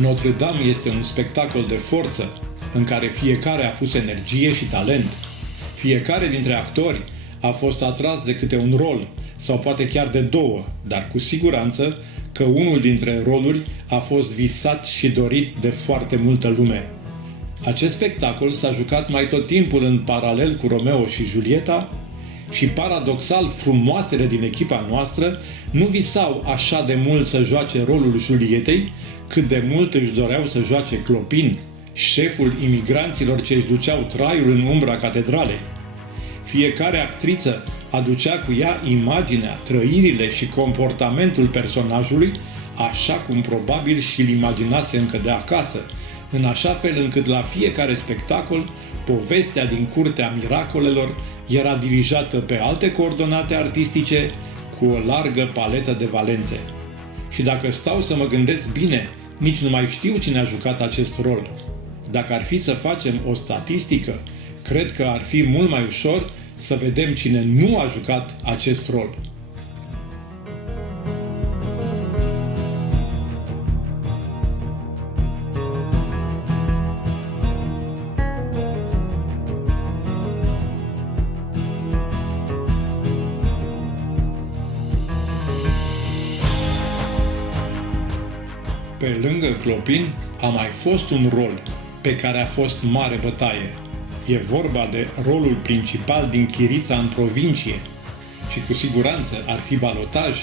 Notre-Dame este un spectacol de forță în care fiecare a pus energie și talent. Fiecare dintre actori a fost atras de câte un rol, sau poate chiar de două, dar cu siguranță că unul dintre roluri a fost visat și dorit de foarte multă lume. Acest spectacol s-a jucat mai tot timpul în paralel cu Romeo și Julieta și, paradoxal, frumoasele din echipa noastră nu visau așa de mult să joace rolul Julietei, cât de mult își doreau să joace Clopin, șeful imigranților ce își duceau traiul în umbra catedralei. Fiecare actriță aducea cu ea imaginea, trăirile și comportamentul personajului, așa cum probabil și-l imaginase încă de acasă, în așa fel încât la fiecare spectacol, povestea din Curtea Miracolelor era dirijată pe alte coordonate artistice cu o largă paletă de valențe. Și dacă stau să mă gândesc bine, nici nu mai știu cine a jucat acest rol. Dacă ar fi să facem o statistică, cred că ar fi mult mai ușor să vedem cine nu a jucat acest rol. Pe lângă Clopin a mai fost un rol pe care a fost mare bătaie. E vorba de rolul principal din Chirița în provincie și cu siguranță ar fi balotaj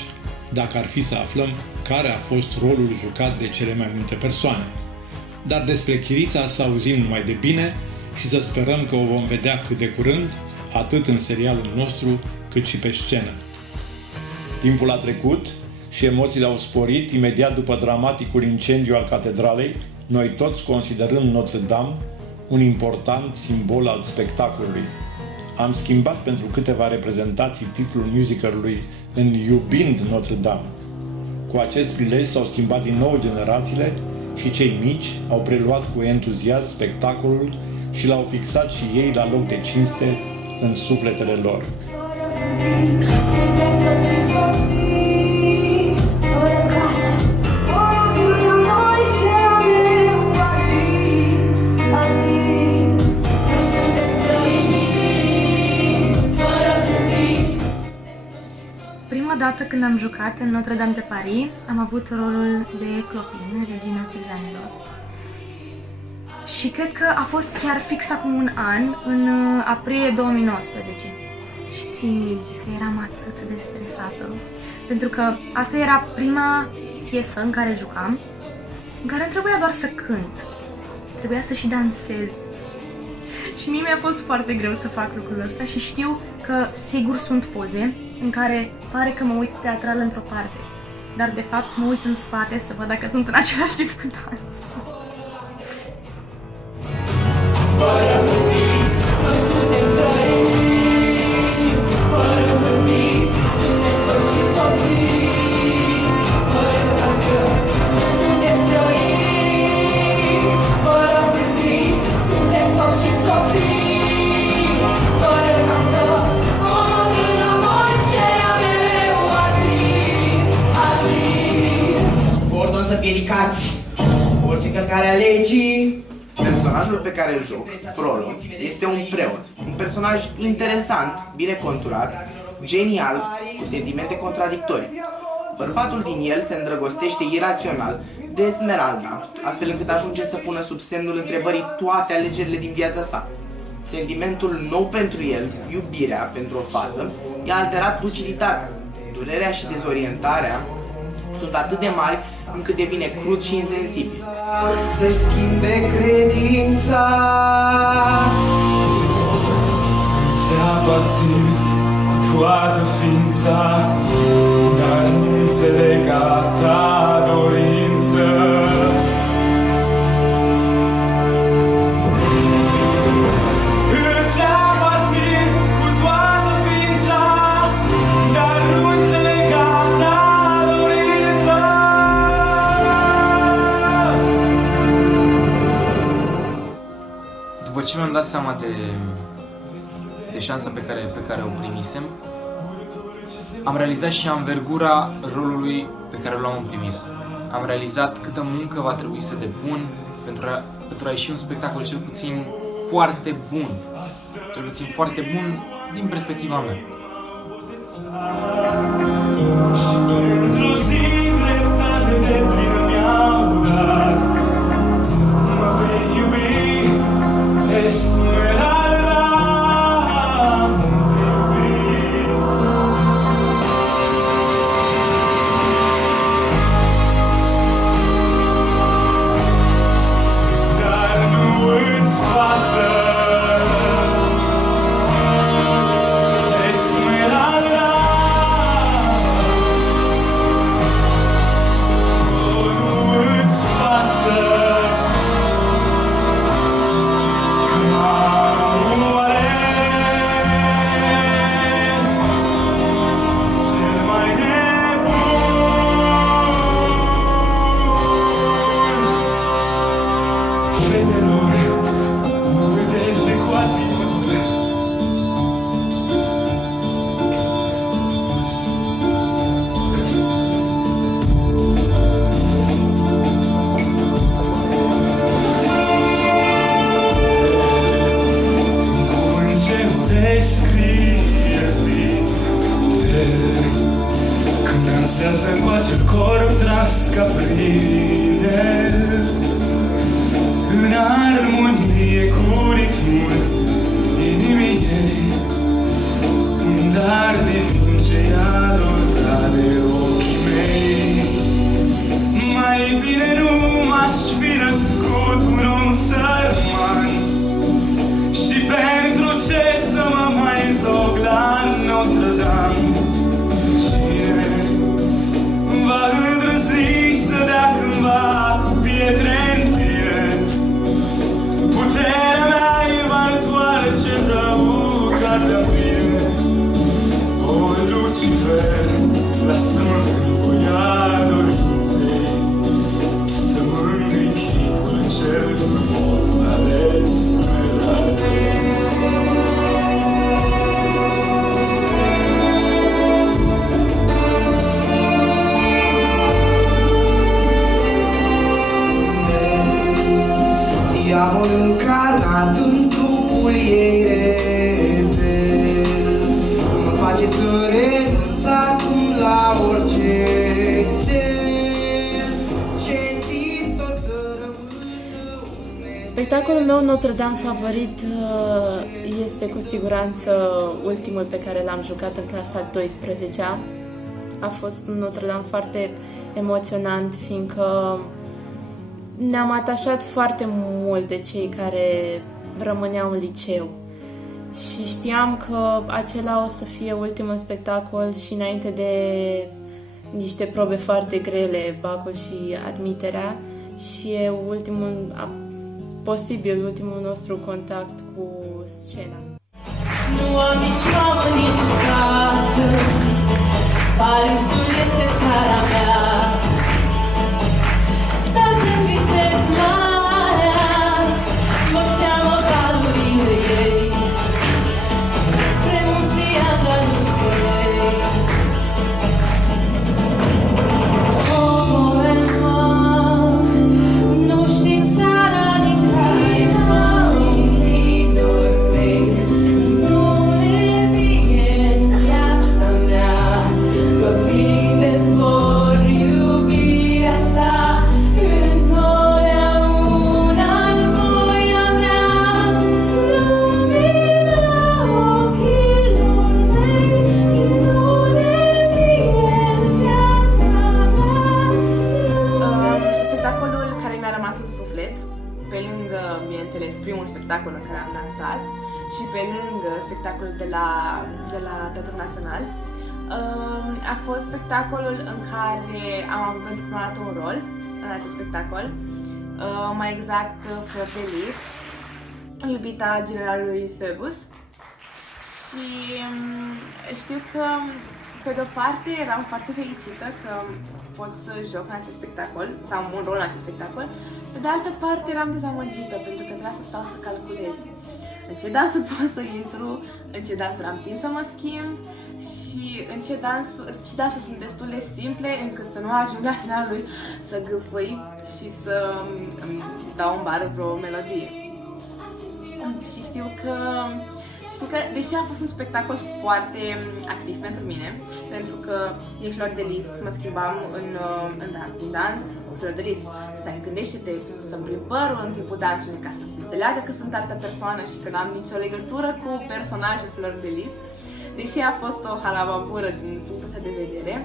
dacă ar fi să aflăm care a fost rolul jucat de cele mai multe persoane. Dar despre Chirița să auzim numai de bine și să sperăm că o vom vedea cât de curând, atât în serialul nostru, cât și pe scenă. Timpul a trecut și emoțiile au sporit imediat după dramaticul incendiu al catedralei, noi toți considerând Notre-Dame un important simbol al spectacolului. Am schimbat pentru câteva reprezentații titlul musicalului în Iubind Notre-Dame. Cu acest prilej s-au schimbat din nou generațiile și cei mici au preluat cu entuziasm spectacolul și l-au fixat și ei la loc de cinste în sufletele lor. Prima dată când am jucat în Notre-Dame de Paris, am avut rolul de Clopin, regina țiganilor. Și cred că a fost chiar fix acum un an, în aprilie 2019. Și țin minte că eram atât de stresată, pentru că asta era prima piesă în care jucam, în care nu trebuia doar să cânt, trebuia să și dansez. Și mie mi-a fost foarte greu să fac lucrul ăsta și știu că sigur sunt poze în care pare că mă uit teatral într-o parte, dar de fapt mă uit în spate să văd dacă sunt în același timp cu dansul. Piedicați orice încălcare a legii. Personajul pe care îl joc, Frollo, este un preot. Un personaj interesant, bine conturat, genial, cu sentimente contradictorii. Bărbatul din el se îndrăgostește irațional de Esmeralda, astfel încât ajunge să pună sub semnul întrebării toate alegerile din viața sa. Sentimentul nou pentru el, iubirea pentru o fată, i-a alterat luciditatea. Durerea și dezorientarea sunt atât de mari încât devine crud și insensibil. Să-și schimbe credința, se aparțin cu toată ființa, dar nu înțeleg a ta dorință. După ce mi-am dat seama de șansa pe care o primisem, am realizat și anvergura rolului pe care l-am primit. am realizat câtă muncă va trebui să depun pentru a ieși un spectacol cel puțin foarte bun. Cel puțin foarte bun din perspectiva mea. Și pentru zi dreptate de plină mi-au dat. Mă vei iubi, Esmeralda, mă vei iubi. Dar nu îți pasă, Esmeralda. Dansează cu acel corp tras ca prinde, în armonie cu ritmul inimii ei, un dar divin ce i-a dotat de ochii mei. Mai bine nu m-aș fi născut un om sărman, și pentru ce să mă mai întorc la Notre-Dame? Va îndrăzni să dea cândva cu pietre în tine, puterea mea îi va întoarce răutate-a bine. O, Lucifer, lasă-mă în voia dorinței, să mângâi chipul cel frumos al Esmeraldei. Diavolul încarnat în trupul ei rebel mă face să renunț acum la orice țel. Ce simt o să rămână unde. Spectacolul meu Notre-Dame favorit este cu siguranță ultimul pe care l-am jucat în clasa 12-a. A fost un Notre-Dame foarte emoționant, fiindcă ne-am atașat foarte mult de cei care rămâneau în liceu și știam că acela o să fie ultimul spectacol și înainte de niște probe foarte grele, bacul și admiterea, și e posibil ultimul nostru contact cu scena. Nu am nici mamă, nici tată, Parisul este țara mea. Dar când visez marea, mă cheamă valurile ei, spre munții Andaluziei. O, poema, nu știi țara din care m-am invidor mei, nu ne vie în viața mea, copii de zbor, iubirea sa, întotdeauna în voi avea lumina ochilor mei, nu ne vie în viața mea. Spectacolul care mi-a rămas în suflet, pe lângă, bineînțeles, primul spectacol în care am dansat și pe lângă spectacolul de la Teatrul Național, a fost spectacolul în care am avut pentru prima dată un rol în acest spectacol, mai exact Fleur de Lis, iubita generalului Phoebus. Și știu că, pe de-o parte, eram foarte fericită că pot să joc în acest spectacol, să am un rol în acest spectacol. Pe de altă parte, eram dezamăgită, pentru că trebuia să stau să calculez în ce dansuri pot să intru, în ce dansuri am timp să mă schimb și dansul sunt destul de simple încât să nu ajung la finalul lui să gâfâi și să îmi stau în bară vreo melodie. Și știu că, deși a fost un spectacol foarte activ pentru mine, pentru că din Flor de Lis mă schimbam din dans, Flor de Lis, stai, gândește-te să-mi prind părul în timpul dansului ca să se înțeleagă că sunt altă persoană și că n-am nicio legătură cu personajul Flor de Lis. Deși a fost o halababură din punctul ăsta de vedere,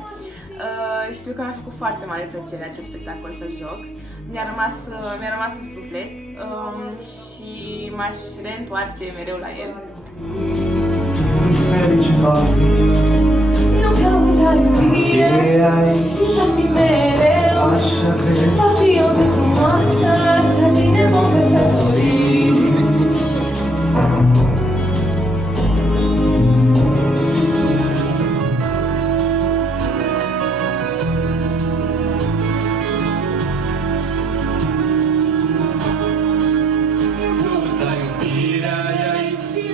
știu că mi-a făcut foarte mare plăcere acest spectacol să joc. Mi-a rămas în suflet și m-aș reîntoarce mereu la el. Nu căuta iubire și va fi mereu. Va fi o zi frumoasă ce azi ne vom căsători.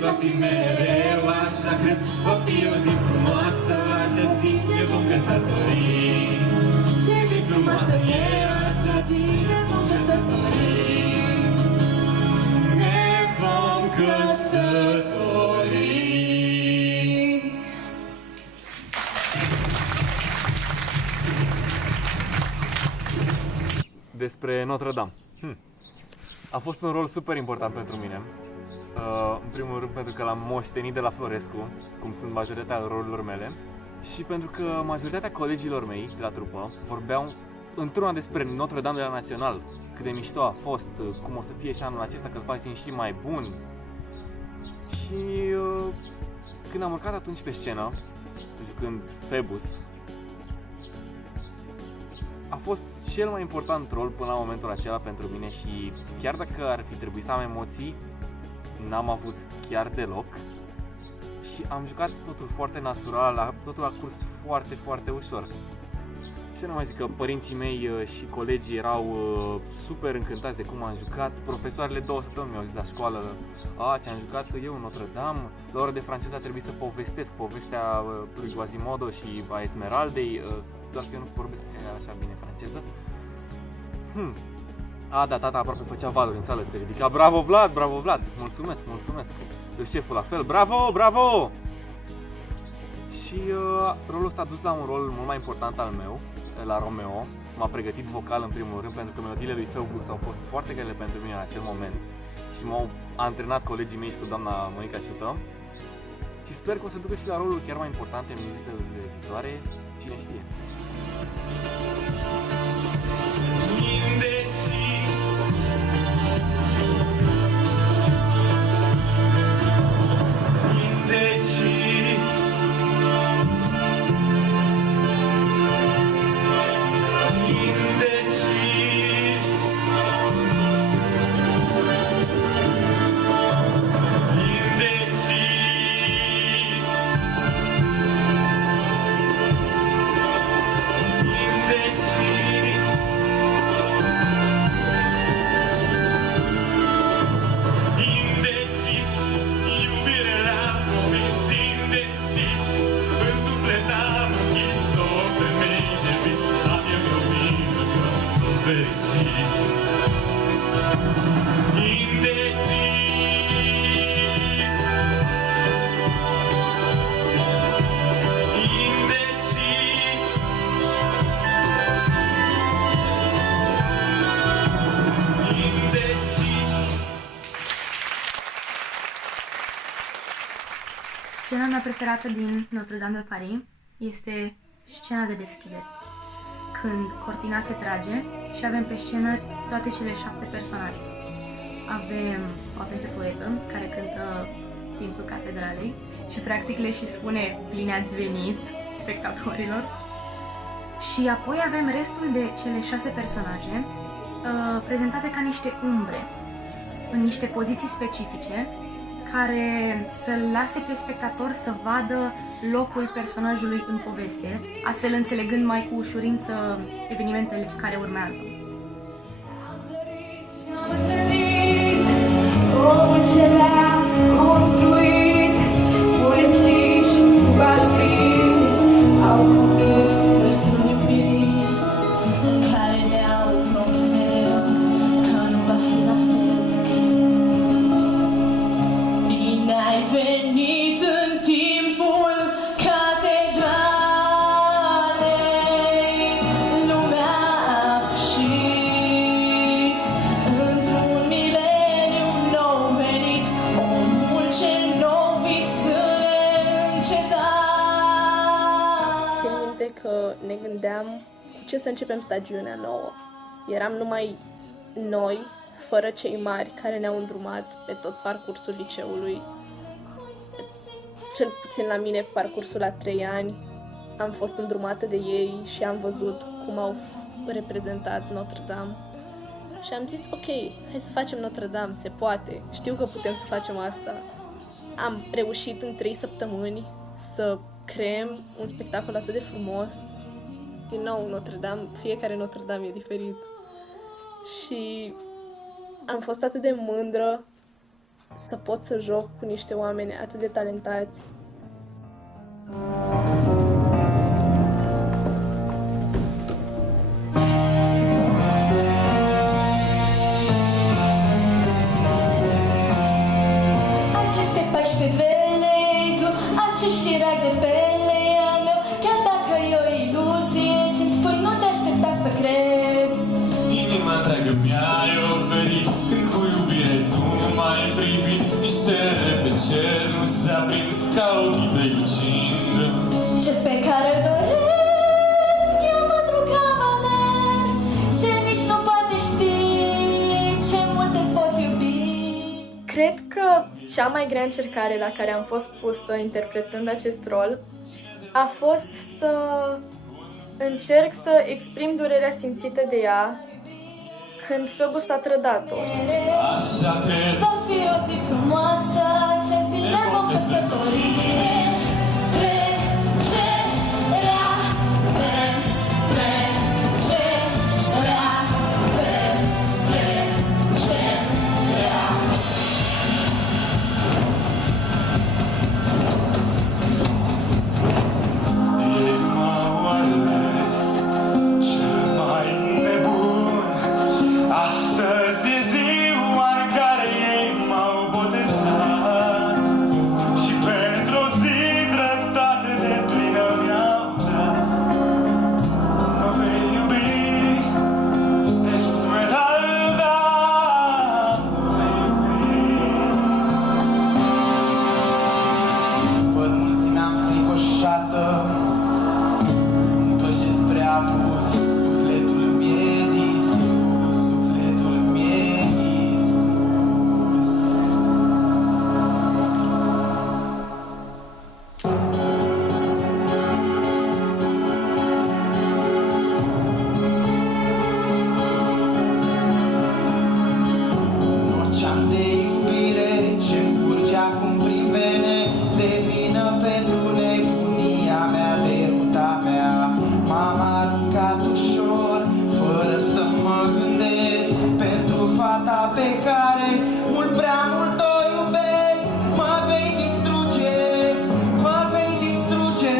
Va fi mereu, așa cred. Va fi o zi frumoasă, acea zi ne vom căsători. Ce zi frumoasă e, acea zi ne vom căsători. Ne vom căsători. Despre Notre Dame. A fost un rol super important pentru mine. În primul rând pentru că l-am moștenit de la Florescu, cum sunt majoritatea rolurilor mele, și pentru că majoritatea colegilor mei de la trupă vorbeau într-una despre Notre Dame de la Național, cât de mișto a fost, cum o să fie și anul acesta, că îl facem și mai bun. Și când am urcat atunci pe scenă, jucând Phoebus, a fost cel mai important rol până la momentul acela pentru mine și chiar dacă ar fi trebuit să am emoții, n-am avut chiar deloc și am jucat totul foarte natural, totul a curs foarte, foarte ușor. Și să nu mai zic că părinții mei și colegii erau super încântați de cum am jucat. Profesoarele 2 săptămâni mi-au zis la școală ce am jucat eu în Notre Dame. La ora de franceză a trebuit să povestesc povestea lui Quasimodo și a Esmeraldei, doar că eu nu vorbesc așa bine franceză. Da, tata aproape făcea valuri în sală, se ridica. Bravo Vlad, bravo Vlad, mulțumesc, mulțumesc. Șeful la fel, bravo, bravo! Și rolul ăsta a dus la un rol mult mai important al meu, la Romeo. M-a pregătit vocal în primul rând, pentru că melodiile lui Phoebus au fost foarte grele pentru mine în acel moment. Și m-au antrenat colegii mei și cu doamna Monica Ciută. Și sper că o să ducă și la roluri chiar mai importante în muzicile viitoare, cine știe. Scena mea preferată din Notre Dame de Paris este scena de deschidere, când cortina se trage și avem pe scenă toate cele 7 personaje. Avem o avem poetă care cântă timpul catedralei și practic le și spune bine ați venit spectatorilor. Și apoi avem restul de cele 6 personaje prezentate ca niște umbre, în niște poziții specifice, care să-l lase pe spectator să vadă locul personajului în poveste, astfel înțelegând mai cu ușurință evenimentele care urmează. Am întâlnit omul ce l-a construit, poeții și balurii. este că ne gândeam cu ce să începem stagiunea nouă. Eram numai noi, fără cei mari care ne-au îndrumat pe tot parcursul liceului. Cel puțin la mine, parcursul la 3 ani, am fost îndrumată de ei și am văzut cum au reprezentat Notre Dame. Și am zis, ok, hai să facem Notre Dame, se poate, știu că putem să facem asta. Am reușit în 3 săptămâni să creăm un spectacol atât de frumos. Din nou, Notre Dame, fiecare Notre Dame e diferit. Și am fost atât de mândră să pot să joc cu niște oameni atât de talentați. Aceste 14 vele, tu, acest șirac de pele al meu, chiar dacă e o iluzie, ce-mi spui, nu te aștepta să cred. Inima întreagă mi-ai oferit, când cu iubire tu m-ai privit. Nici stele pe cer nu se aprind, ca ochii tăi lucind. Cel pe care îl doresc e un mândru cavaler, ce nici nu poate ști ce mult te pot iubi. Cred că cea mai grea încercare la care am fost pusă interpretând acest rol a fost să încerc să exprim durerea simțită de ea când Phoebus a trădat-o. Așa cred, Va fi o zi frumoasă, ce zi ne vom căsători. ei m-au ales cel mai nebun. Astăzi e ziua în care ei m-au botezat și pentru o zi dreptate deplină mi-au dat. Mă vei iubi, Esmeralda, mă vei iubi. Văd mulțimea înfricoșată, pășe spre apus, sufletul mi-e distrus, sufletul mi-e distrus. Orice-am de iubire ce-mi curge acum prin vene, de vină pentru nebunia mea, de ruta mea. M-am aruncat ușor, fără să mă gândesc, pentru fata pe care mult prea mult o iubesc. Mă vei distruge, mă vei distruge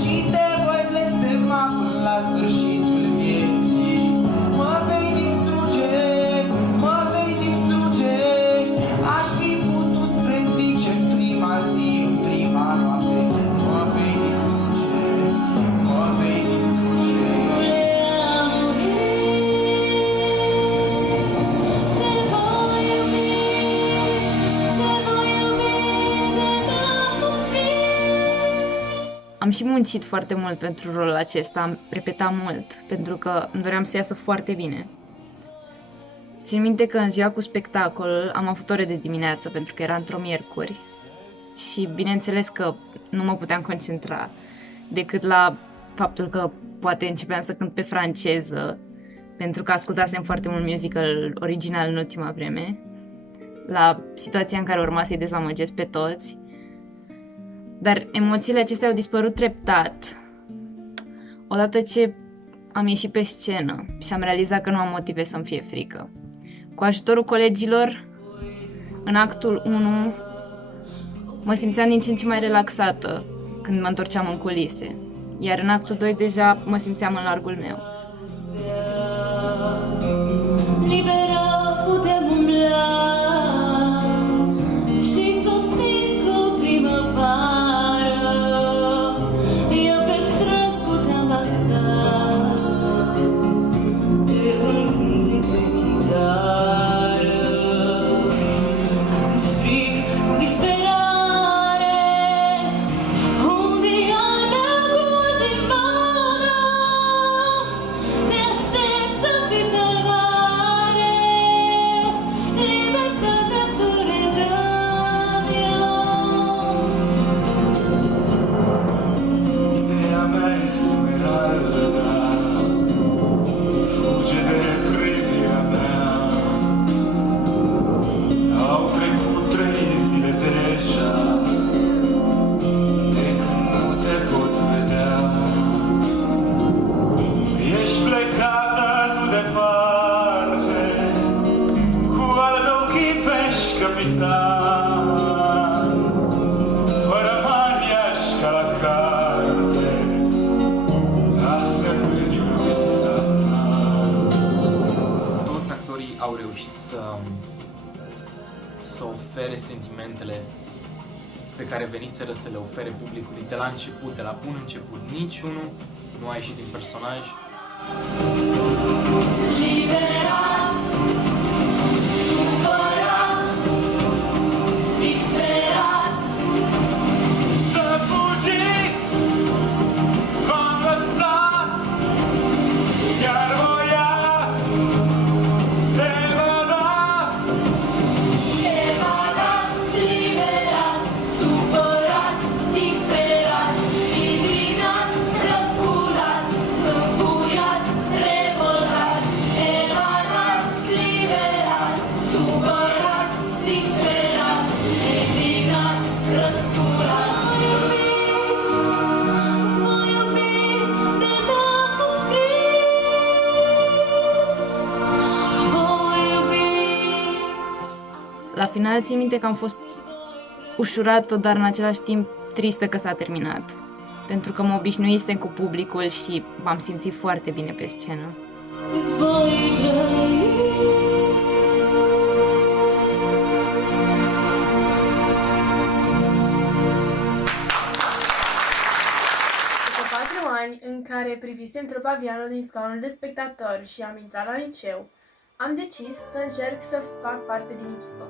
și te voi blestema până la sfârșitul vieții. Mă vei distruge, mă vei distruge. Aș fi putut prezice în prima zi, în prima noapte. Mă vei distruge, mă vei distruge. Am și muncit foarte mult pentru rolul acesta, am repetat mult, pentru că îmi doream să iasă foarte bine. Țin minte că în ziua cu spectacolul am avut ore de dimineață, pentru că era într-o miercuri. Și bineînțeles că nu mă puteam concentra, decât la faptul că poate începeam să cânt pe franceză, pentru că ascultasem foarte mult musical original în ultima vreme, la situația în care urma să-i dezamăgesc pe toți. Dar emoțiile acestea au dispărut treptat, odată ce am ieșit pe scenă și am realizat că nu am motive să-mi fie frică. Cu ajutorul colegilor, în actul 1, mă simțeam din ce în ce mai relaxată când mă întorceam în culise, iar în actul 2 deja mă simțeam în largul meu. Libera putem umbla și susțin cu primăvară. Eu pe străzi puteam dansa de un cântec pe chitară. Strig cu disperare unde i-ar mea buzimbare. ofere sentimentele pe care veniseră să le ofere publicului de la început, de la bun început. Niciunul nu a ieșit din personaj. Liberați, supărați, disperați. Să fugiți, v-am lăsat, iar voiați evadați. Evadați, liberați, supărați, disperați, indignați, răsculați, înfuriați, revoltați. Evadați, liberați, supărați, disperați, indignați, răsculați. Voi iubi de n-a fost scris. Voi iubi. La final țin minte că am fost ușurată, dar în același timp tristă că s-a terminat. Pentru că mă obișnuisem cu publicul și m-am simțit foarte bine pe scenă. Voi trăi. După 4 ani în care privisem trupa Viano din scaunul de spectator și am intrat la liceu, am decis să încerc să fac parte din echipă.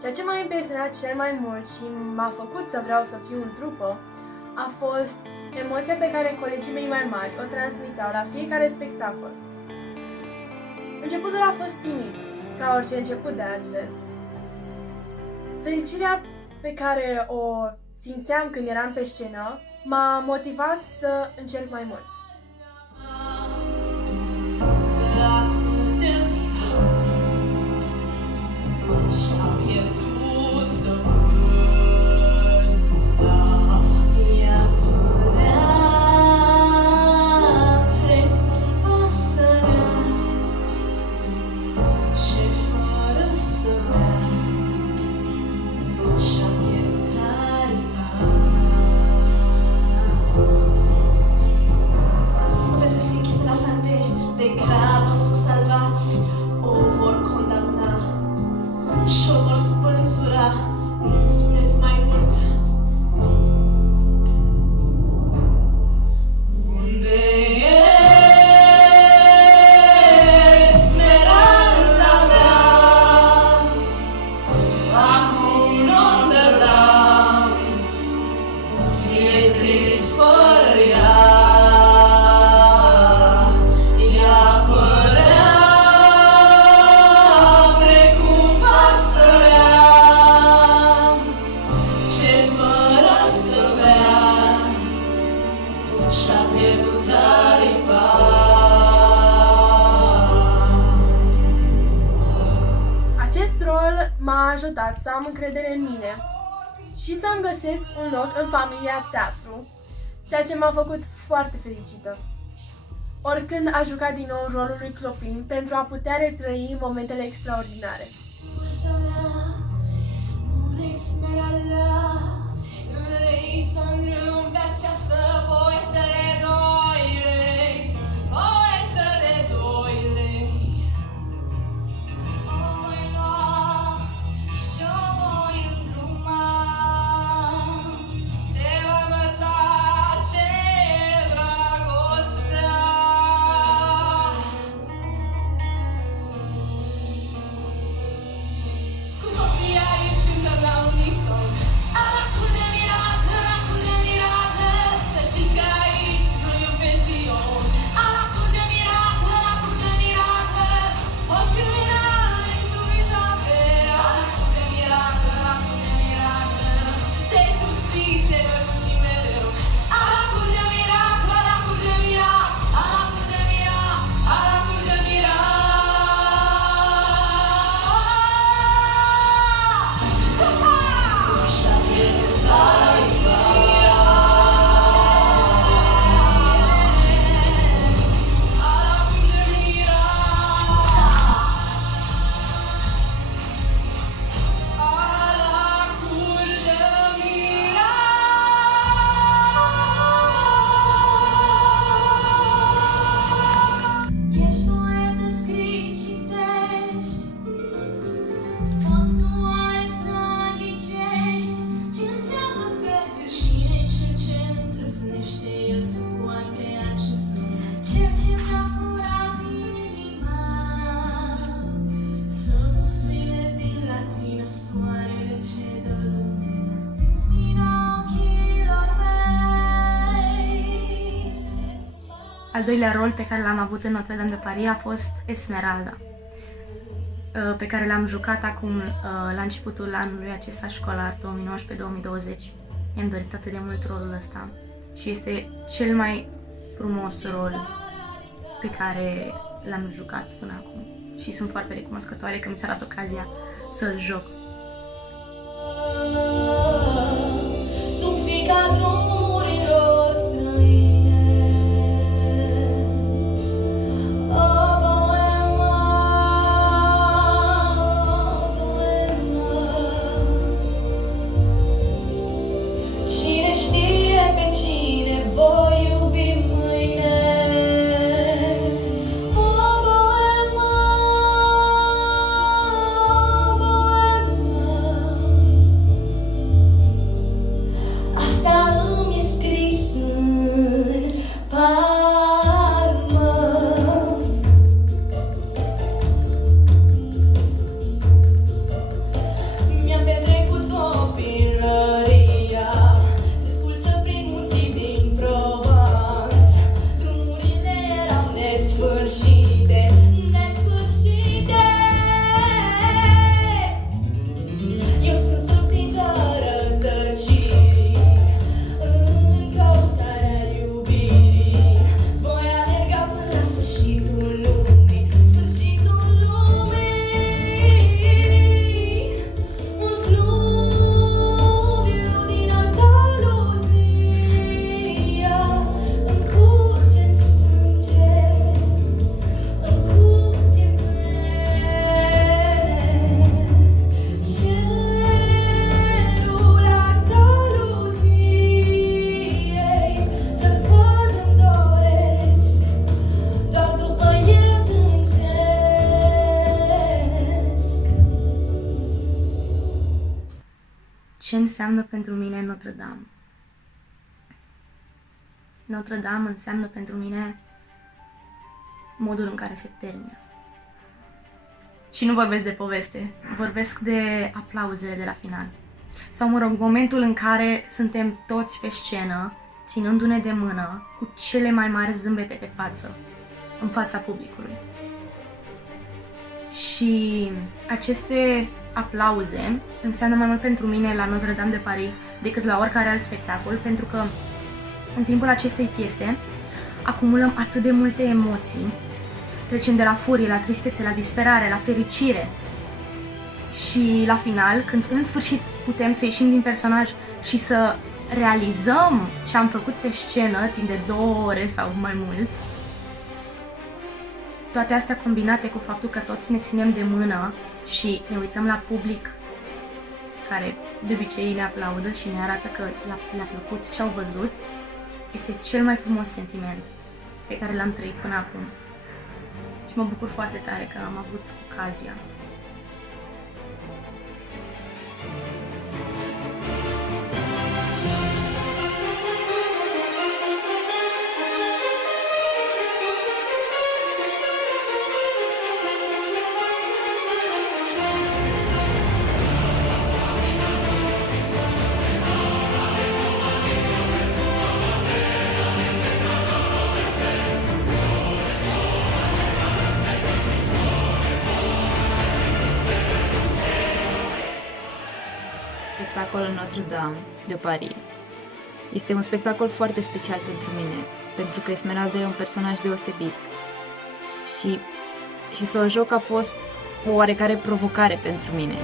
Ceea ce m-a impresionat cel mai mult și m-a făcut să vreau să fiu în trupă a fost emoția pe care colegii mei mai mari o transmiteau la fiecare spectacol. Începutul a fost timid, ca orice început de altfel. Fericirea pe care o simțeam când eram pe scenă m-a motivat să încerc mai mult. Și-a pierdut să văd, ea părea precum pasărea ce fără să vrea și-a pierdut aripa. Vezi că se închise la sante, degrabă sunt salvați, o vor condamna și-o vor spânzura, nu spuneți mai mult. Unde e Esmeralda mea? Acum Notre-Dame e trist fără ea. Ea părea precum pasărea ce fără să vrea și-a pierdut aripa. Acest rol m-a ajutat să am încredere în mine și să-mi găsesc un loc în familia teatru, ceea ce m-a făcut foarte fericită. Oricând a jucat din nou rolul lui Clopin pentru a putea retrăi momentele extraordinare. Un Esmeralda, vrei să îndrumi pe această poetă de 2 lei, poetă de 2 lei. O voi lua și-o voi îndruma, te voi învăța ce e dragostea. Cu toții aici cântăm la unison. Alacule miracolă, să știți că aici Al doilea rol pe care l-am avut în Notre-Dame de Paris a fost Esmeralda, pe care l-am jucat acum la începutul anului acesta școlar 2019-2020. Mi-am dorit atât de mult rolul ăsta și este cel mai frumos rol pe care l-am jucat până acum și sunt foarte recunoscătoare că mi s-a dat ocazia să-l joc. Sunt fiica drumurilor străine. O, boema, boema. Cine știe pe cine voi iubi mâine. O, boema, boema. Asta îmi e scris în palmă. Mi-am petrecut copilăria desculță prin munții din Provence. Drumurile erau nesfârșite, nesfârșite. Eu sunt sortită rătăcirii în căutarea iubirii. Voi alerga până la sfârșitul lumii, sfârșitul lumii. Un fluviu din Andaluzia îmi curge-n sânge, îmi curge-n vene. Cerul Andaluziei să-l văd îmi doresc, doar după el tângesc. Ce înseamnă pentru mine Notre-Dame? Notre-Dame înseamnă pentru mine modul în care se termină. Și nu vorbesc de poveste, vorbesc de aplauzele de la final. Sau, mă rog, momentul în care suntem toți pe scenă, ținându-ne de mână, cu cele mai mari zâmbete pe față, în fața publicului. Și aceste aplauze înseamnă mai mult pentru mine la Notre-Dame de Paris decât la oricare alt spectacol, pentru că în timpul acestei piese acumulăm atât de multe emoții. Trecem de la furie, la tristețe, la disperare, la fericire. Și la final, când în sfârșit putem să ieșim din personaj și să realizăm ce am făcut pe scenă timp de 2 ore sau mai mult, toate astea combinate cu faptul că toți ne ținem de mână și ne uităm la public, care de obicei ne aplaudă și ne arată că le-a plăcut ce au văzut, este cel mai frumos sentiment pe care l-am trăit până acum. Și mă bucur foarte tare că am avut ocazia. Spectacolul Notre-Dame de Paris este un spectacol foarte special pentru mine, pentru că Esmeralda e un personaj deosebit și să o joc a fost o oarecare provocare pentru mine.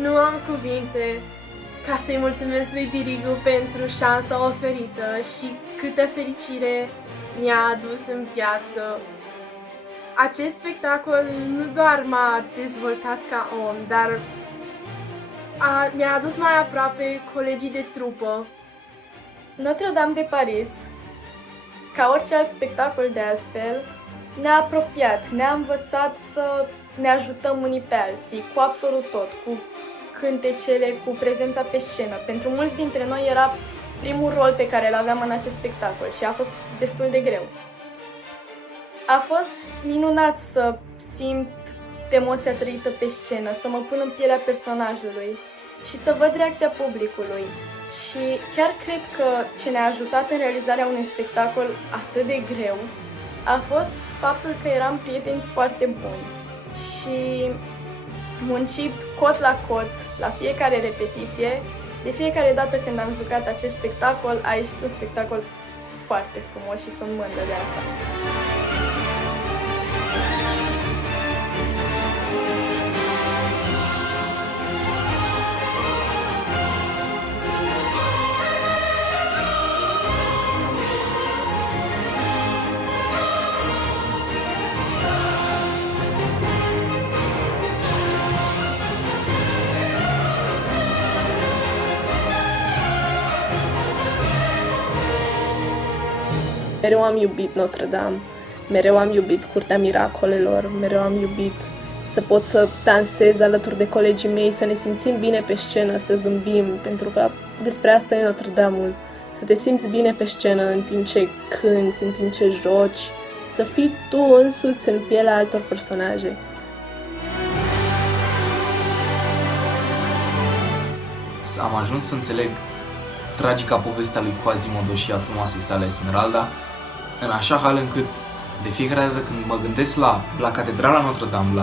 Nu am cuvinte ca să-i mulțumesc lui Dirigu pentru șansa oferită și câtă fericire mi-a adus în viață. Acest spectacol nu doar m-a dezvoltat ca om, dar mi-a adus mai aproape colegii de trupă. Notre-Dame de Paris, ca orice alt spectacol de altfel, ne-a apropiat, ne-a învățat să ne ajutăm unii pe alții, cu absolut tot, cu cântecele, cu prezența pe scenă. Pentru mulți dintre noi era primul rol pe care îl aveam în acest spectacol și a fost destul de greu. A fost minunat să simt emoția trăită pe scenă, să mă pun în pielea personajului și să văd reacția publicului. Și chiar cred că ce ne-a ajutat în realizarea unui spectacol atât de greu a fost faptul că eram prieteni foarte buni și muncit cot la cot la fiecare repetiție. De fiecare dată când am jucat acest spectacol a ieșit un spectacol foarte frumos și sunt mândră de asta. Mereu am iubit Notre-Dame, mereu am iubit Curtea Miracolelor, mereu am iubit să pot să dansez alături de colegii mei, să ne simțim bine pe scenă, să zâmbim, pentru că despre asta e Notre-Dame-ul, să te simți bine pe scenă în timp ce cânti, în timp ce joci, să fii tu însuți în pielea altor personaje. Am ajuns să înțeleg tragica povestea lui Quasimodo și a frumoasei sale Esmeralda, în așa hal încât de fiecare dată când mă gândesc la Catedrala Notre-Dame,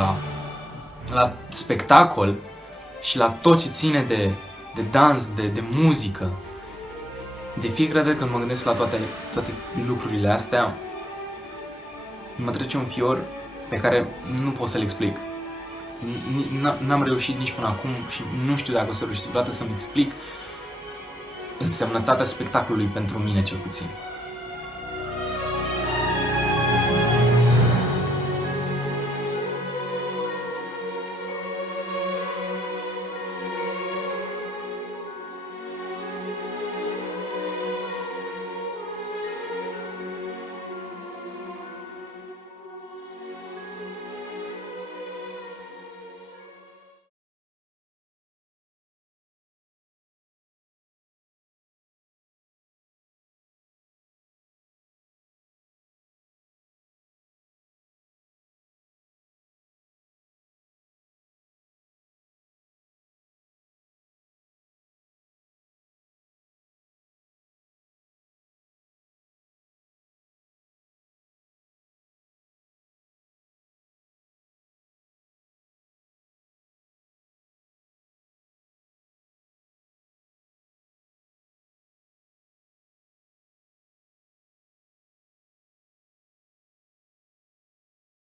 la spectacol și la tot ce ține de dans, de muzică, de fiecare dată când mă gândesc la toate lucrurile astea, mă trece un fior pe care nu pot să-l explic. N-am reușit nici până acum și nu știu dacă o să reușesc vreodată să-mi explic însemnătatea spectacolului pentru mine, cel puțin.